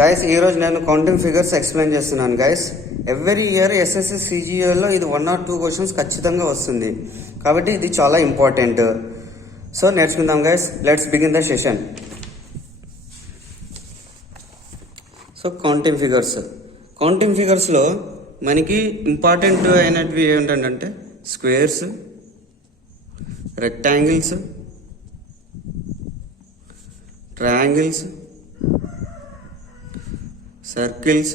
Guys ఈరోజు నేను counting figures explain చేస్తున్నాను గైస్. ఎవ్రీ ఇయర్ ఎస్ఎస్సి సిజిఎల్లో ఇది 1 or 2 క్వశ్చన్స్ ఖచ్చితంగా వస్తుంది, కాబట్టి ఇది చాలా ఇంపార్టెంట్. సో నేర్చుకుందాం guys, let's begin the session. So counting ఫిగర్స్లో మనకి ఇంపార్టెంట్ అయినవి ఏమిటంటే squares, rectangles, triangles, circles,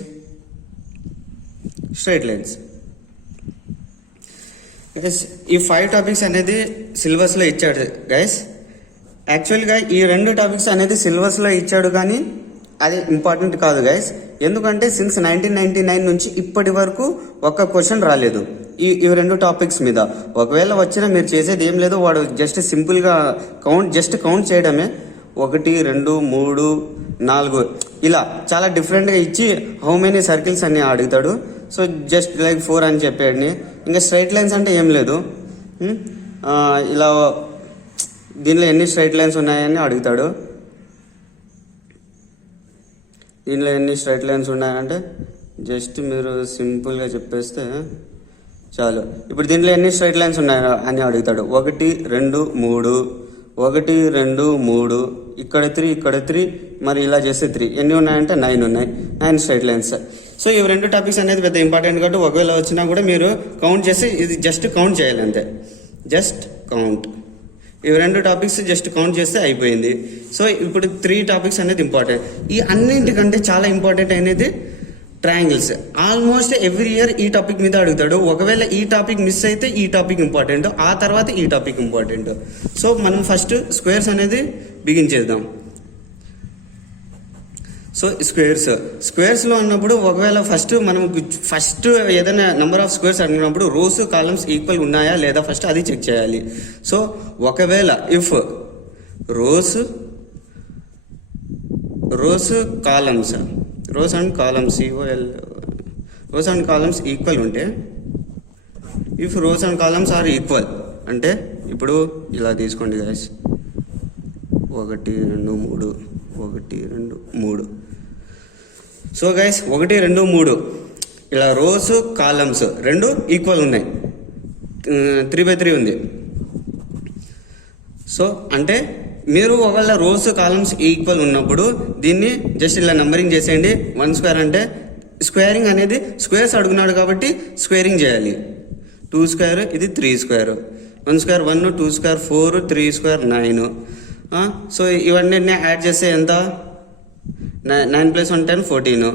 straight lines. Guys ఈ 5 టాపిక్స్ అనేది సిలబస్లో ఇచ్చాడు గైస్. యాక్చువల్గా ఈ 2 టాపిక్స్ అనేది సిలబస్లో ఇచ్చాడు, కానీ అది ఇంపార్టెంట్ కాదు గైస్. ఎందుకంటే సిన్స్ 1999 నుంచి ఇప్పటి వరకు ఒక్క క్వశ్చన్ రాలేదు ఈ 2 టాపిక్స్ మీద. ఒకవేళ వచ్చినా మీరు చేసేది ఏం లేదు, వాడు జస్ట్ సింపుల్గా కౌంట్ చేయడమే. 1 2 3 4 ఇలా చాలా డిఫరెంట్గా ఇచ్చి హౌ మెనీ సర్కిల్స్ అని అడుగుతాడు. సో జస్ట్ లైక్ 4 అని చెప్పాడు. ఇంకా స్ట్రైట్ లైన్స్ అంటే ఏం లేదు, ఇలా దీనిలో ఎన్ని స్ట్రైట్ లైన్స్ ఉన్నాయని అడుగుతాడు. దీనిలో ఎన్ని స్ట్రైట్ లైన్స్ ఉన్నాయంటే జస్ట్ మీరు సింపుల్గా చెప్పేస్తే చాలు. ఇప్పుడు దీంట్లో ఎన్ని స్ట్రైట్ లైన్స్ ఉన్నాయని అని అడుగుతాడు. 1 2 3 1 2 3 ఇక్కడ 3 ఇక్కడ 3, మరి ఇలా చేస్తే 3 ఎన్ని ఉన్నాయంటే 9 ఉన్నాయి. 9 స్ట్రైట్ లైన్స్. సో ఈ 2 టాపిక్స్ అనేది పెద్ద ఇంపార్టెంట్ కాబట్టి ఒకవేళ వచ్చినా కూడా మీరు కౌంట్ చేసి ఇది జస్ట్ కౌంట్ చేయాలి అంతే. Just count. ఈ 2 టాపిక్స్ జస్ట్ కౌంట్ చేస్తే అయిపోయింది. సో ఇప్పుడు 3 టాపిక్స్ అనేది ఇంపార్టెంట్. ఈ అన్నింటికంటే చాలా ఇంపార్టెంట్ అనేది ట్రయాంగిల్స్. ఆల్మోస్ట్ ఎవ్రీ ఇయర్ ఈ టాపిక్ మీద అడుగుతాడు. ఒకవేళ ఈ టాపిక్ మిస్ అయితే ఈ టాపిక్ ఇంపార్టెంట్, ఆ తర్వాత ఈ టాపిక్ ఇంపార్టెంట్. సో మనం ఫస్ట్ స్క్వేర్స్ అనేది బిగిన్ చేద్దాం. సో స్క్వేర్స్లో ఉన్నప్పుడు ఒకవేళ మనం ఫస్ట్ ఏదైనా నెంబర్ ఆఫ్ స్క్వేర్స్ అడిగినప్పుడు రోస్ కాలమ్స్ ఈక్వల్ ఉన్నాయా లేదా ఫస్ట్ అది చెక్ చేయాలి. సో ఒకవేళ if rows and columns equal ఉంటే, if rows and columns are equal అంటే ఇప్పుడు ఇలా తీసుకోండి గైస్. 1 2 3 1 2 3. సో గైస్ 1 2 3 ఇలా రోస్ కాలమ్స్ 2 ఈక్వల్ ఉన్నాయి, 3/3 ఉంది. సో అంటే మీరు ఒకవేళ రోస్ కాలమ్స్ ఈక్వల్ ఉన్నప్పుడు దీన్ని జస్ట్ ఇలా నంబరింగ్ చేసేయండి. 1 స్క్వేర్ అంటే స్క్వేరింగ్ అనేది స్క్వేర్స్ అడుగున్నాడు కాబట్టి స్క్వేరింగ్ చేయాలి. 2 స్క్వేర్ ఇది 3 square, 1 square 1, 2 square 4, 3 square 9. So ఇవన్నీ యాడ్ చేస్తే ఎంత? 9 + 1 10 14.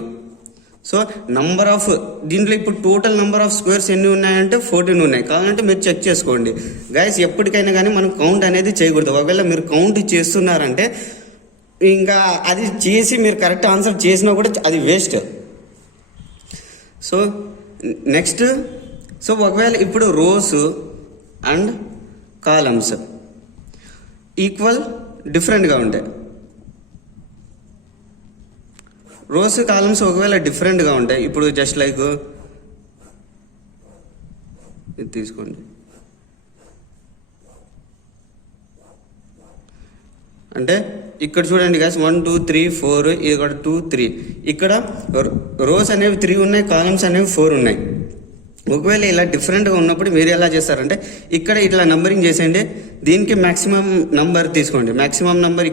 సో నంబర్ ఆఫ్ దీంట్లో ఇప్పుడు టోటల్ నెంబర్ ఆఫ్ స్క్వేర్స్ ఎన్ని ఉన్నాయంటే 14 ఉన్నాయి. కావాలంటే మీరు చెక్ చేసుకోండి గైస్. ఎప్పటికైనా కానీ మనం కౌంట్ అనేది చేయకూడదు. ఒకవేళ మీరు కౌంట్ చేస్తున్నారంటే ఇంకా అది చేసి మీరు కరెక్ట్ ఆన్సర్ చేసినా కూడా అది వేస్ట్. సో నెక్స్ట్, సో ఒకవేళ ఇప్పుడు రోస్ అండ్ కాలమ్స్ ఈక్వల్ డిఫరెంట్గా ఉంటాయి. రోస్ కాలమ్స్ ఒకవేళ డిఫరెంట్గా ఉంటాయి, ఇప్పుడు జస్ట్ లైక్ ఇది తీసుకోండి. అంటే ఇక్కడ చూడండి గైస్ 1 2 3 4, ఇక్కడ 2 3. ఇక్కడ రోస్ అనేవి 3 ఉన్నాయి, కాలమ్స్ అనేవి 4 ఉన్నాయి. ఒకవేళ ఇలా డిఫరెంట్గా ఉన్నప్పుడు మీరు ఎలా చేస్తారంటే ఇక్కడ ఇట్లా నంబరింగ్ చేసేయండి. దీనికి మ్యాక్సిమం నంబర్ తీసుకోండి. మ్యాక్సిమం నంబర్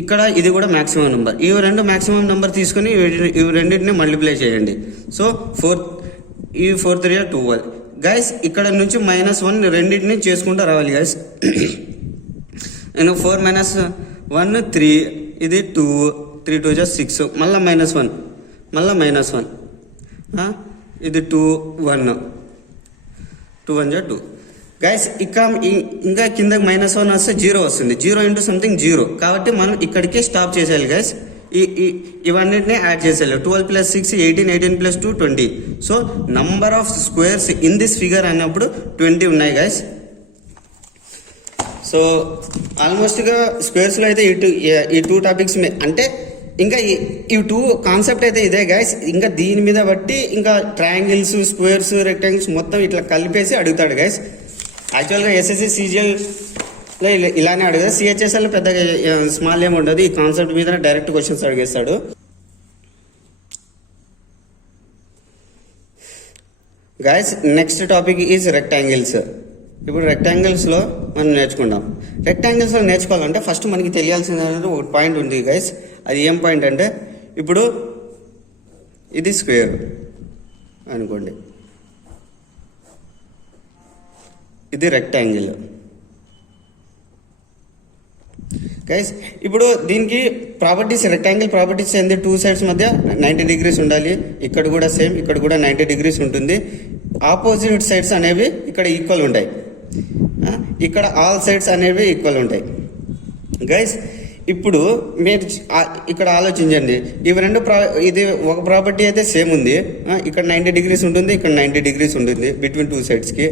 ఇక్కడ ఇది కూడా మ్యాక్సిమం నెంబర్. ఈ 2 మ్యాక్సిమం నెంబర్ తీసుకొని ఇవి రెండింటిని మల్టిప్లై చేయండి. So 4 3 12 guys. ఇక్కడ నుంచి -1 రెండింటిని చేసుకుంటూ రావాలి గైస్. నేను 4 - 1 3, ఇది 2, 3 2 6, మళ్ళీ -1, మళ్ళీ -1, ఇది 2 1, 2 1 2 గైస్. ఇంకా కిందకి -1 వస్తే 0 వస్తుంది. 0 × సంథింగ్ 0, కాబట్టి మనం ఇక్కడికే స్టాప్ చేసేయాలి గైస్. ఇవన్నిటిని యాడ్ చేసేయాలి. 12 + 6 18, 18 + 2 20. So number of squares in this figure అన్నప్పుడు 20 ఉన్నాయి గైస్. సో ఆల్మోస్ట్గా స్క్వేర్స్లో అయితే ఈ 2 టాపిక్స్ అంటే ఇంకా ఈ 2 కాన్సెప్ట్ అయితే ఇదే గైస్. ఇంకా దీని మీద బట్టి ఇంకా ట్రయాంగిల్స్, స్క్వేర్స్, రెక్టాంగిల్స్ మొత్తం ఇట్లా కలిపేసి అడుగుతాడు గైస్. యాక్చువల్గా ఎస్ఎస్సి సిజిఎల్ ఇలానే అడిగారు. సిహెచ్ఎస్ఎల్ పెద్దగా స్మాల్ ఏమి ఉండదు, ఈ కాన్సెప్ట్ మీద డైరెక్ట్ క్వశ్చన్స్ అడిగేస్తాడు. Guys next topic is rectangles. ఇప్పుడు రెక్టాంగిల్స్లో మనం నేర్చుకుందాం. రెక్టాంగిల్స్లో నేర్చుకోవాలంటే ఫస్ట్ మనకి తెలియాల్సిన ఒక పాయింట్ ఉంది గైస్. అది ఏం పాయింట్ అంటే, ఇప్పుడు ఇది స్క్వేర్ అనుకోండి, ఇది రెక్టాంగిల్ గైస్. ఇప్పుడు దీనికి ప్రాపర్టీస్, రెక్టాంగిల్ ప్రాపర్టీస్ ఏంది, టూ సైడ్స్ మధ్య 90 degrees ఉండాలి. ఇక్కడ కూడా సేమ్, ఇక్కడ కూడా 90 degrees ఉంటుంది. ఆపోజిట్ సైడ్స్ అనేవి ఇక్కడ ఈక్వల్ ఉంటాయి, ఇక్కడ ఆల్ సైడ్స్ అనేవి ఈక్వల్ ఉంటాయి గైస్. ఇప్పుడు మీరు ఇక్కడ ఆలోచించండి, ఇవి రెండు ఇది ఒక ప్రాపర్టీ అయితే సేమ్ ఉంది, ఇక్కడ 90 degrees ఉంటుంది, ఇక్కడ 90 degrees ఉంటుంది బిట్వీన్ టూ సైడ్స్కి.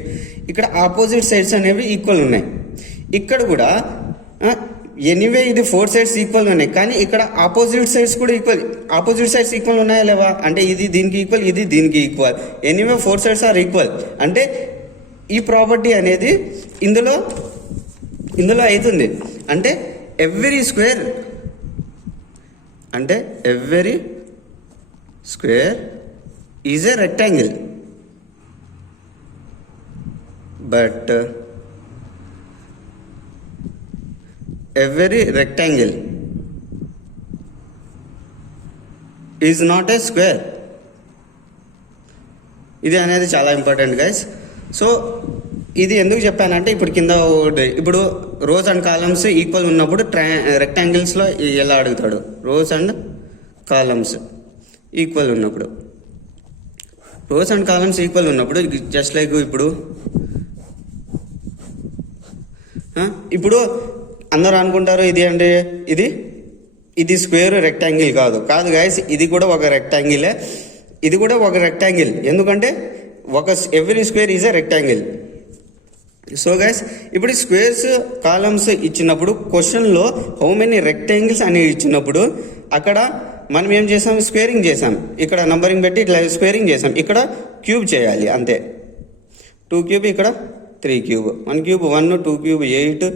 ఇక్కడ ఆపోజిట్ సైడ్స్ అనేవి ఈక్వల్ ఉన్నాయి. ఇక్కడ కూడా ఎనీవే ఇది 4 sides ఈక్వల్ ఉన్నాయి, కానీ ఇక్కడ ఆపోజిట్ సైడ్స్ కూడా ఈక్వల్. ఆపోజిట్ సైడ్స్ ఈక్వల్ ఉన్నాయా లేవా అంటే, ఇది దీనికి ఈక్వల్, ఇది దీనికి equal. Anyway 4 sides are equal. అంటే ఈ ప్రాపర్టీ అనేది ఇందులో అవుతుంది. అంటే every square is a rectangle, but every rectangle is not a square. ఇది అనేది చాలా ఇంపార్టెంట్ గైస్. సో ఇది ఎందుకు చెప్పానంటే, ఇప్పుడు కింద ఇప్పుడు రోస్ అండ్ కాలమ్స్ ఈక్వల్ ఉన్నప్పుడు రెక్టాంగిల్స్లో ఎలా అడుగుతాడు, రోస్ అండ్ కాలమ్స్ ఈక్వల్ ఉన్నప్పుడు, రోస్ అండ్ కాలమ్స్ ఈక్వల్ ఉన్నప్పుడు జస్ట్ లైక్ ఇప్పుడు అందరూ అనుకుంటారు ఇది అంటే ఇది స్క్వేర్ రెక్టాంగిల్ కాదు గైస్. ఇది కూడా ఒక రెక్టాంగిలే, ఇది కూడా ఒక రెక్టాంగిల్. ఎందుకంటే every square is a rectangle. So guys, ఇప్పుడు స్క్వేర్స్ కాలమ్స్ ఇచ్చినప్పుడు క్వశ్చన్లో హౌ మెనీ రెక్టాంగిల్స్ అని ఇచ్చినప్పుడు అక్కడ మనం ఏం చేసాం, స్క్వేరింగ్ చేసాం. ఇక్కడ నంబరింగ్ పెట్టి ఇట్లా స్క్వేరింగ్ చేసాం. ఇక్కడ క్యూబ్ చేయాలి అంతే. 2 cube, ఇక్కడ 3 cube. 1 cube 1, 2 cube 8,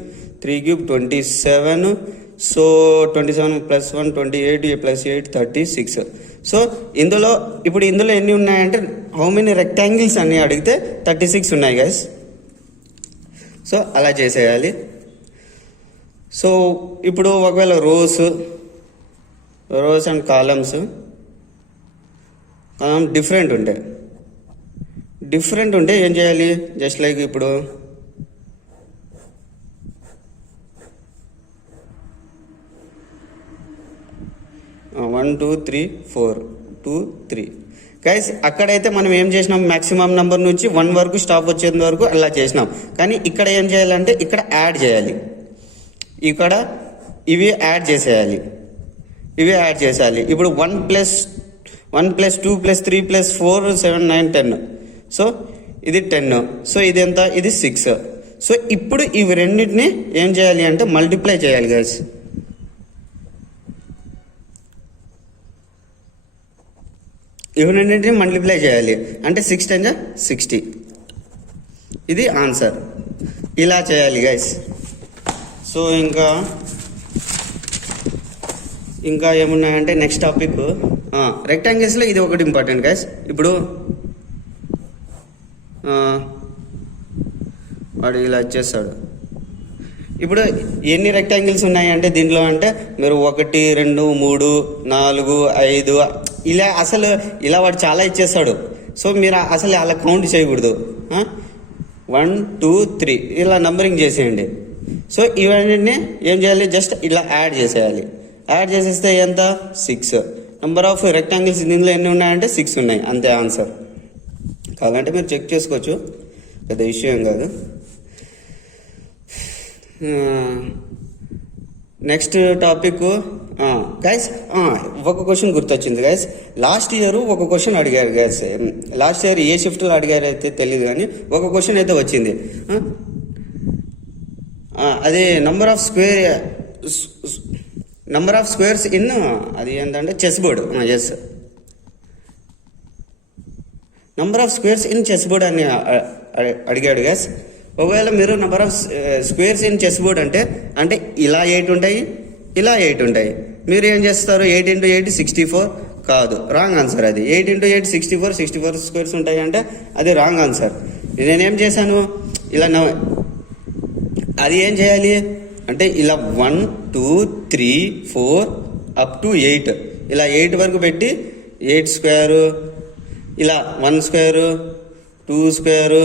3 cube 27. So 27 + 1 28 + 8 36. So ఇందులో ఎన్ని ఉన్నాయంటే, హౌ మెనీ రెక్టాంగిల్స్ అని అడిగితే 36 ఉన్నాయి గైస్. సో అలా చేసేయాలి. సో ఇప్పుడు ఒకవేళ రోస్ అండ్ కాలమ్స్ డిఫరెంట్ ఉంటే ఏం చేయాలి, జస్ట్ లైక్ ఇప్పుడు 1 2 3 4 2 3 గైస్. అక్కడైతే మనం ఏం చేసినాం, మ్యాక్సిమం నెంబర్ నుంచి 1 వరకు స్టాప్ వచ్చేంత వరకు అలా చేసినాం. కానీ ఇక్కడ ఏం చేయాలంటే, ఇక్కడ యాడ్ చేయాలి. ఇక్కడ ఇవి యాడ్ చేసేయాలి. ఇప్పుడు 1 + 2 + 3 + 4 7 9 10. సో ఇది 10. సో ఇది ఎంత, ఇది 6. సో ఇప్పుడు ఇవి రెండింటిని ఏం చేయాలి అంటే మల్టిప్లై చేయాలి గైస్. ఇవి రెండింటిని మల్టిప్లై చేయాలి అంటే 6 × 60. ఇది ఆన్సర్. ఇలా చేయాలి గైస్. సో ఇంకా ఏమున్నాయంటే, నెక్స్ట్ టాపిక్ రెక్టాంగిల్స్లో ఇది ఒకటి ఇంపార్టెంట్ గైస్. ఇప్పుడు వాడు ఇలా వచ్చేస్తాడు. ఇప్పుడు ఎన్ని రెక్టాంగిల్స్ ఉన్నాయి అంటే దీంట్లో అంటే, మీరు 1 2 3 4 5 ఇలా వాడు చాలా ఇచ్చేస్తాడు. సో మీరు అసలు అలా కౌంట్ చేయకూడదు. 1 2 3 ఇలా నంబరింగ్ చేసేయండి. సో ఇవన్నీ ఏం చేయాలి, జస్ట్ ఇలా యాడ్ చేసేయాలి. యాడ్ చేసేస్తే ఎంత, 6. నెంబర్ ఆఫ్ రెక్టాంగిల్స్ దీనిలో ఎన్ని ఉన్నాయంటే 6 ఉన్నాయి, అంతే ఆన్సర్. కావాలంటే మీరు చెక్ చేసుకోవచ్చు, పెద్ద ఇష్యూ ఏం కాదు. నెక్స్ట్ టాపిక్ గైస్, ఒక క్వశ్చన్ గుర్తొచ్చింది గైస్. లాస్ట్ ఇయర్ ఒక క్వశ్చన్ అడిగారు గైస్. లాస్ట్ ఇయర్ ఏ షిఫ్ట్లో అడిగారు అయితే తెలియదు, కానీ ఒక క్వశ్చన్ అయితే వచ్చింది. అది నంబర్ ఆఫ్ స్క్వేర్స్ ఇన్ అది ఏంటంటే chessboard. Yes, number of squares in chessboard అని అడిగాడు గైస్. ఒకవేళ మీరు number of squares in chessboard అంటే అంటే ఇలా 8 ఉంటాయి, ఇలా 8 ఉంటాయి. మీరు ఏం చేస్తారు? 8 × 8 64 కాదు, రాంగ్ ఆన్సర్ అది. 8 × 8 64 స్క్వేర్స్ ఉంటాయి అంటే అది రాంగ్ ఆన్సర్. నేనేం చేశాను, ఇలా అది ఏం చేయాలి అంటే ఇలా 1 2 3 4 అప్ టు 8 ఇలా 8 వరకు పెట్టి 8 స్క్వేరు, ఇలా 1 square, 2 square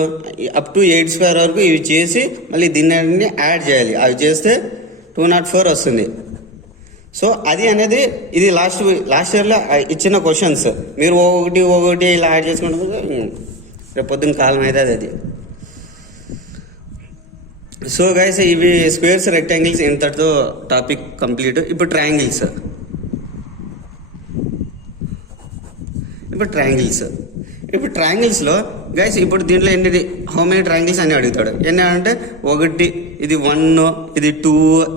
up to 8 square వరకు ఇవి చేసి మళ్ళీ దీన్ని యాడ్ చేయాలి. అవి చేస్తే 204 వస్తుంది. సో అది అనేది ఇది లాస్ట్ ఇయర్లో ఇచ్చిన క్వశ్చన్స్. మీరు ఒకటి ఇలా యాడ్ చేసుకుంటే రేపు పొద్దున్న కాలం అయితే అది. సో గైస్ ఇవి స్క్వేర్స్, రెక్టాంగిల్స్ ఇంతటితో టాపిక్ కంప్లీట్. ఇప్పుడు ట్రయాంగిల్స్లో గైస్ ఇప్పుడు దీంట్లో హౌ మెనీ ట్రయాంగిల్స్ అని అడుగుతాడు. ఎన్ని అంటే 1, ఇది 1, ఇది 2,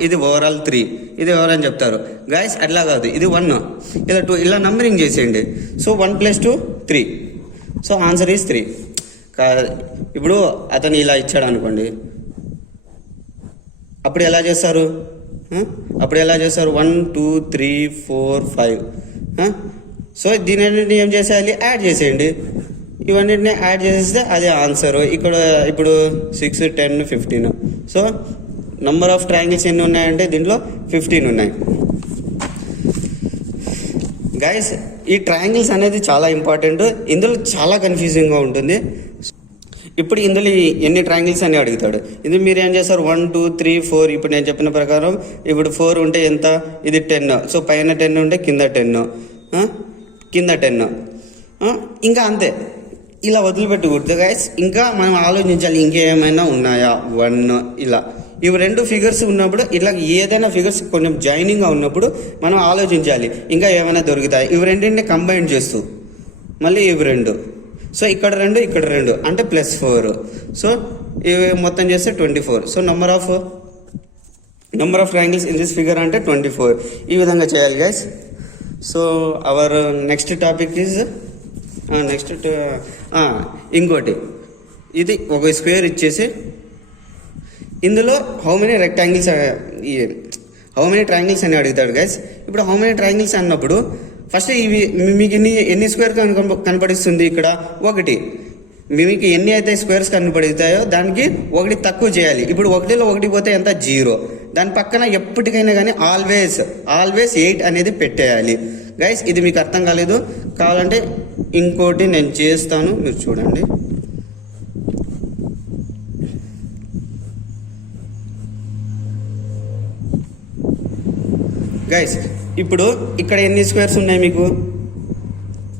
ఇది ఓవరాల్ 3, ఇది ఎవరని చెప్తారు. గైస్ అట్లా కాదు, ఇది 1, ఇలా 2, ఇలా నంబరింగ్ చేసేయండి. సో 1 + 2 3. So answer is 3. ఇప్పుడు అతను ఇలా ఇచ్చాడు అనుకోండి, అప్పుడు ఎలా చేస్తారు? 1 2 3 4 5. సో దీని ఏం చేసేయాలి? యాడ్ చేసేయండి. ఇవన్నిటిని యాడ్ చేసేస్తే అదే ఆన్సర్. ఇక్కడ ఇప్పుడు 6 10 15. సో నంబర్ ఆఫ్ ట్రయాంగిల్స్ ఎన్ని ఉన్నాయంటే దీంట్లో 15 ఉన్నాయి. గైస్ ఈ ట్రయాంగిల్స్ అనేది చాలా ఇంపార్టెంట్. ఇందులో చాలా కన్ఫ్యూజింగ్గా ఉంటుంది. ఇప్పుడు ఇందులో ఎన్ని ట్రయాంగిల్స్ అని అడుగుతాడు. ఇది మీరు ఏం చేస్తారు? 1 2 3 4. ఇప్పుడు నేను చెప్పిన ప్రకారం ఇప్పుడు 4 ఉంటే ఎంత? ఇది 10. సో పైన 10 ఉంటే కింద 10. ఇంకా అంతే, ఇలా వదిలిపెట్టకూడదు గైస్. ఇంకా మనం ఆలోచించాలి ఇంకేమైనా ఉన్నాయా. 1 ఇలా ఇవి 2 ఫిగర్స్ ఉన్నప్పుడు, ఇట్లా ఏదైనా ఫిగర్స్ కొంచెం జాయినింగ్గా ఉన్నప్పుడు మనం ఆలోచించాలి ఇంకా ఏమైనా దొరుకుతాయి. ఇవి రెండింటిని కంబైన్ చేస్తూ మళ్ళీ ఇవి 2. సో ఇక్కడ 2 ఇక్కడ 2 అంటే +4. సో ఇవి మొత్తం చేస్తే 24. So number of triangles in this figure అంటే 24. ఈ విధంగా చేయాలి guys. So our next topic is ఇంకోటి, ఇది ఒక స్క్వేర్ ఇచ్చేసి ఇందులో హౌ మెనీ ట్రయాంగిల్స్ అని అడుగుతాడు గైస్. ఇప్పుడు హౌ మెనీ ట్రయాంగిల్స్ అన్నప్పుడు ఫస్ట్ ఇవి మీకు ఎన్ని స్క్వేర్ కనపడిస్తుంది? ఇక్కడ 1. మీకు ఎన్ని అయితే స్క్వేర్స్ కనపడుతాయో దానికి 1 తక్కువ చేయాలి. ఇప్పుడు 1లో 1 పోతే ఎంత? 0. దాని పక్కన ఎప్పటికైనా కానీ ఆల్వేస్ 8 అనేది పెట్టేయాలి. గైస్ ఇది మీకు అర్థం కాలేదు, కావాలంటే ఇంకోటి నేను చేస్తాను, మీరు చూడండి. గైస్ ఇప్పుడు ఇక్కడ ఎన్ని స్క్వేర్స్ ఉన్నాయి? మీకు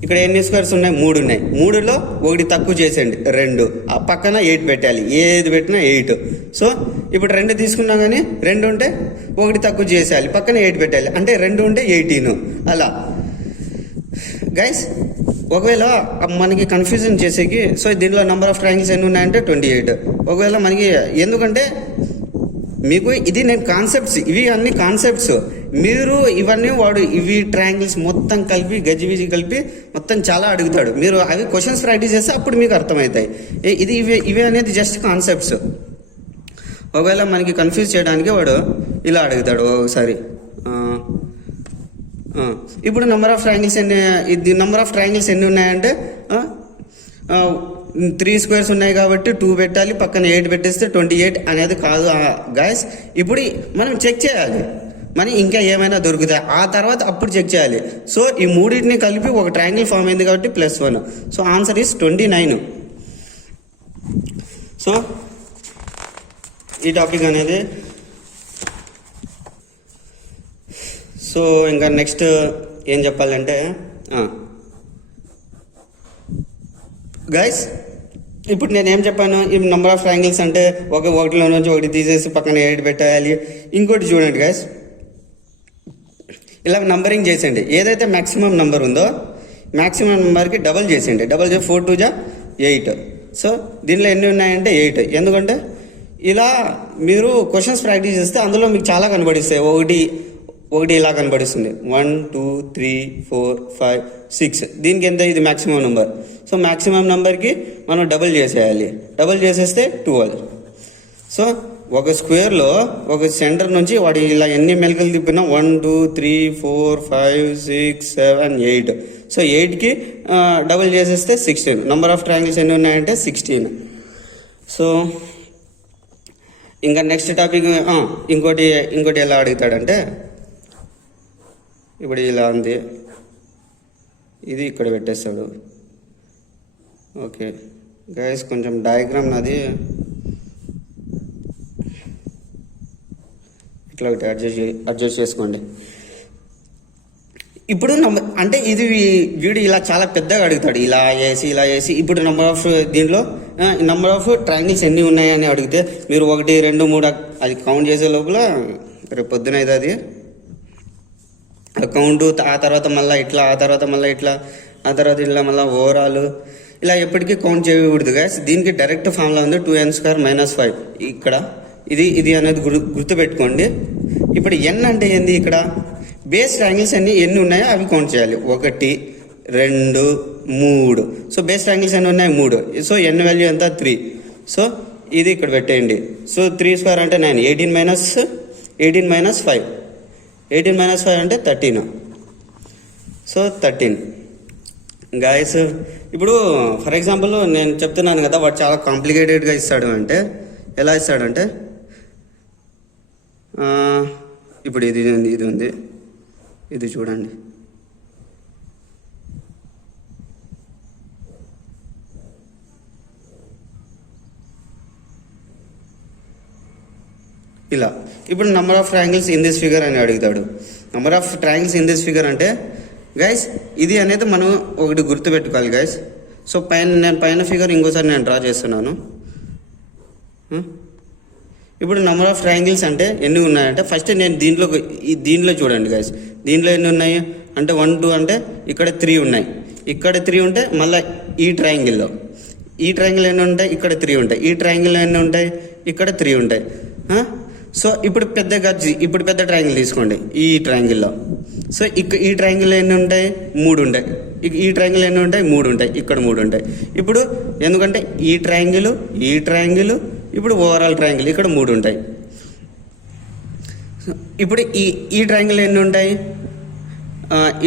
ఇక్కడ ఎన్ని స్క్వేర్స్ ఉన్నాయి? 3 ఉన్నాయి. 3లో 1 తక్కువ చేసేయండి, 2. ఆ పక్కన 8 పెట్టాలి. ఏది పెట్టినా 8. సో ఇప్పుడు 2 తీసుకున్నా కానీ 2 ఉంటే 1 తక్కువ చేసేయాలి, పక్కన 8 పెట్టాలి, అంటే 2 ఉంటే 18. అలా గైస్ ఒకవేళ మనకి కన్ఫ్యూజన్ చేసేకి, సో దీనిలో నెంబర్ ఆఫ్ ట్రయాంగిల్స్ ఎన్ని ఉన్నాయంటే 28. ఒకవేళ మనకి ఎందుకంటే మీకు ఇది నేను కాన్సెప్ట్స్, ఇవి అన్ని కాన్సెప్ట్స్, మీరు ఇవన్నీ ఇవి ట్రయాంగిల్స్ మొత్తం కలిపి గజిబిజి కలిపి మొత్తం చాలా అడుగుతాడు. మీరు అవి క్వశ్చన్స్ ప్రాక్టీస్ చేస్తే అప్పుడు మీకు అర్థమవుతాయి. ఇవి అనేది జస్ట్ కాన్సెప్ట్స్. ఒకవేళ మనకి కన్ఫ్యూజ్ చేయడానికి వాడు ఇలా అడుగుతాడు ఒకసారి. ఇప్పుడు నెంబర్ ఆఫ్ ట్రయాంగిల్స్ ఎన్ని ఉన్నాయంటే 3 స్క్వేర్స్ ఉన్నాయి కాబట్టి 2 పెట్టాలి, పక్కన 8 పెట్టేస్తే 28 అనేది కాదు గాయస్. ఇప్పుడు మనం చెక్ చేయాలి మరి ఇంకా ఏమైనా దొరుకుతాయి, ఆ తర్వాత అప్పుడు చెక్ చేయాలి. సో ఈ మూడింటిని కలిపి ఒక ట్రయాంగిల్ ఫామ్ అయింది కాబట్టి +1. So answer is 29. సో ఈ టాపిక్ అనేది, సో ఇంకా నెక్స్ట్ ఏం చెప్పాలంటే గైస్ ఇప్పుడు నేను ఏం చెప్పాను, ఈ నెంబర్ ఆఫ్ ట్రయాంగిల్స్ అంటే 1లో నుంచి 1 తీసేసి పక్కన 8 పెట్టాలి. ఇంకోటి చూడండి గైస్, ఇలా నంబరింగ్ చేసేయండి. ఏదైతే మ్యాక్సిమం నెంబర్ ఉందో మ్యాక్సిమం నెంబర్కి డబల్ చేసేయండి. 4 2 = 8. సో దీనిలో ఎన్ని ఉన్నాయంటే 8. ఎందుకంటే ఇలా మీరు క్వశ్చన్స్ ప్రాక్టీస్ చేస్తే అందులో మీకు చాలా కనబడిస్తాయి. ఒకటి ఇలా కనబడిస్తుంది, 1 2 3 4 5 6. దీనికి ఎంత? ఇది మ్యాక్సిమం నెంబర్. సో మ్యాక్సిమం నెంబర్కి మనం డబుల్ చేసేయాలి. డబుల్ చేసేస్తే 12. సో ఒక స్క్వేర్లో ఒక సెంటర్ నుంచి వాడు ఇలా ఎన్ని మెలికలు తిప్పినా 1 2 3 4 5 6 7 8. సో 8కి డబుల్ చేసేస్తే 16. నెంబర్ ఆఫ్ ట్రయాంగిల్స్ ఎన్ని ఉన్నాయంటే 16. సో ఇంకా నెక్స్ట్ టాపిక్ ఇంకోటి ఎలా అడుగుతాడంటే, ఇప్పుడు ఇలా ఉంది, ఇది ఇక్కడ పెట్టేస్తాడు. ఓకే గైస్, కొంచెం డయాగ్రామ్ నాది ఇట్లా ఒకటి అడ్జస్ట్ చేసుకోండి. ఇప్పుడు అంటే ఇది వీడు ఇలా చాలా పెద్దగా అడుగుతాడు, ఇలా వేసి ఇప్పుడు నెంబర్ ఆఫ్ ట్రయాంగిల్స్ ఎన్ని ఉన్నాయని అడిగితే మీరు 1 2 3 అది కౌంట్ చేసే లోపల రేపు పొద్దున అయితే అది కౌంట్, ఆ తర్వాత మళ్ళీ ఇట్లా, ఆ తర్వాత మళ్ళీ ఇట్లా, ఆ తర్వాత ఇట్లా మళ్ళీ ఓవరాల్ ఇలా ఎప్పటికీ కౌంట్ చేయకూడదు గైస్. దీనికి డైరెక్ట్ ఫార్ములా ఉంది 2n² - 5. ఇక్కడ ఇది అనేది గుర్తుపెట్టుకోండి. ఇప్పుడు n అంటే ఏంది, ఇక్కడ బేస్ ట్రయాంగిల్స్ ఎన్ని ఉన్నాయో అవి కౌంట్ చేయాలి. 1 2 3. సో బేస్ ట్రయాంగిల్స్ ఎన్ని ఉన్నాయి 3. సో n వాల్యూ ఎంత 3. సో ఇది ఇక్కడ పెట్టేయండి. సో 3² అంటే 9. 18 - 5. 18 - 5 అంటే 13. So 13 guys. ఇప్పుడు ఫర్ ఎగ్జాంపుల్ నేను చెప్తున్నాను కదా, వాడు చాలా కాంప్లికేటెడ్గా ఇస్తాడు. అంటే ఎలా ఇస్తాడంటే, ఇప్పుడు ఇది ఉంది, ఇది చూడండి. ఇలా ఇప్పుడు number of triangles in this figure అని అడుగుతాడు. Number of triangles in this figure అంటే గైస్ ఇది అనేది మనం ఒకటి గుర్తుపెట్టుకోవాలి గైస్. సో నేను పైన ఫిగర్ ఇంకోసారి నేను డ్రా చేస్తున్నాను. ఇప్పుడు నెంబర్ ఆఫ్ ట్రయాంగిల్స్ అంటే ఎన్ని ఉన్నాయంటే, ఫస్ట్ నేను దీంట్లో చూడండి గైస్. దీంట్లో ఎన్ని ఉన్నాయి అంటే 1 2 అంటే ఇక్కడ 3 ఉన్నాయి, ఇక్కడ 3 ఉంటే మళ్ళీ ఈ ట్రయాంగిల్లో ఎన్ని ఉంటాయి, ఇక్కడ 3 ఉంటాయి, ఈ ట్రయాంగిల్లో ఎన్ని ఉంటాయి, ఇక్కడ 3 ఉంటాయి. సో ఇప్పుడు పెద్ద ట్రయాంగిల్ తీసుకోండి ఈ ట్రయాంగిల్లో. సో ఈ ట్రయాంగిల్లో ఎన్ని ఉంటాయి, 3 ఉంటాయి. ఈ ట్రయాంగిల్ ఎన్ని ఉంటాయి, 3 ఉంటాయి, ఇక్కడ 3 ఉంటాయి. ఇప్పుడు ఎందుకంటే ఈ ట్రయాంగిల్ ఇప్పుడు ఓవరాల్ ట్రయాంగిల్ ఇక్కడ 3 ఉంటాయి. ఇప్పుడు ఈ ట్రయాంగిల్ ఎన్ని ఉంటాయి,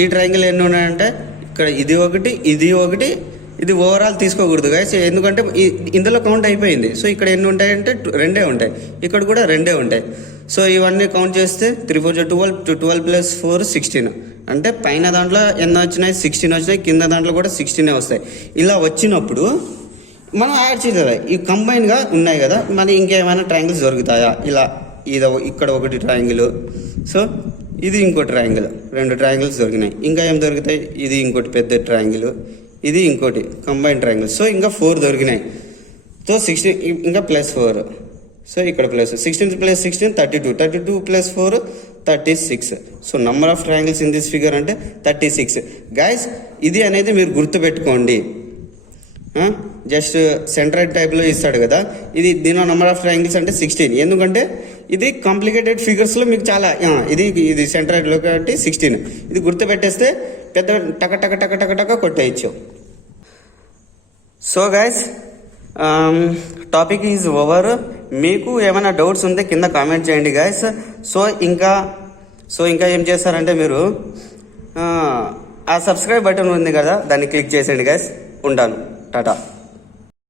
ఈ ట్రయాంగిల్ ఎన్ని ఉన్నాయంటే ఇక్కడ ఇది ఒకటి ఇది ఓవరాల్ తీసుకోకూడదు గైస్, ఎందుకంటే ఇందులో కౌంట్ అయిపోయింది. సో ఇక్కడ ఎన్ని ఉంటాయంటే 2 ఉంటాయి, ఇక్కడ కూడా 2 ఉంటాయి. సో ఇవన్నీ కౌంట్ చేస్తే 3 4 12, 12 + 4 16. అంటే పైన దాంట్లో ఎన్ని వచ్చినాయి, 16 వచ్చినాయి, కింద దాంట్లో కూడా 16 వస్తాయి. ఇలా వచ్చినప్పుడు మనం యాడ్ చేయాలి. ఈ కంబైన్గా ఉన్నాయి కదా, మరి ఇంకేమైనా ట్రయాంగిల్స్ దొరుకుతాయా, ఇక్కడ ఒకటి ట్రయాంగిల్, సో ఇది ఇంకో ట్రయాంగిల్, 2 ట్రయాంగిల్స్ దొరికినాయి. ఇంకా ఏం దొరుకుతాయి, ఇది ఇంకోటి పెద్ద ట్రయాంగిల్, ఇది ఇంకోటి కంబైన్ ట్రయాంగిల్. సో ఇంకా 4 దొరికినాయి. సో 16 ఇంకా +4. సో ఇక్కడ +16 + 16 32, 32 + 4 36. So number of triangles in this figure అంటే 36 గైస్. ఇది అనేది మీరు గుర్తుపెట్టుకోండి. జస్ట్ సెంట్రాయిడ్ టైప్లో ఇస్తాడు కదా, దీని నెంబర్ ఆఫ్ ట్రయాంగిల్స్ అంటే 16. ఎందుకంటే ఇది కాంప్లికేటెడ్ ఫిగర్స్లో మీకు చాలా ఇది సెంట్రాయిడ్లో కాబట్టి 16. ఇది గుర్తుపెట్టేస్తే పెద్ద టక కొట్టేయచ్చు. So guys, topic is over. మీకు ఏమైనా డౌట్స్ ఉంటే కింద కామెంట్ చేయండి గైస్. సో ఇంకా ఏం చేస్తారంటే మీరు ఆ సబ్స్క్రైబ్ బటన్ ఉంది కదా, దాన్ని క్లిక్ చేసేయండి గైస్. ఉంటాను, టాటా.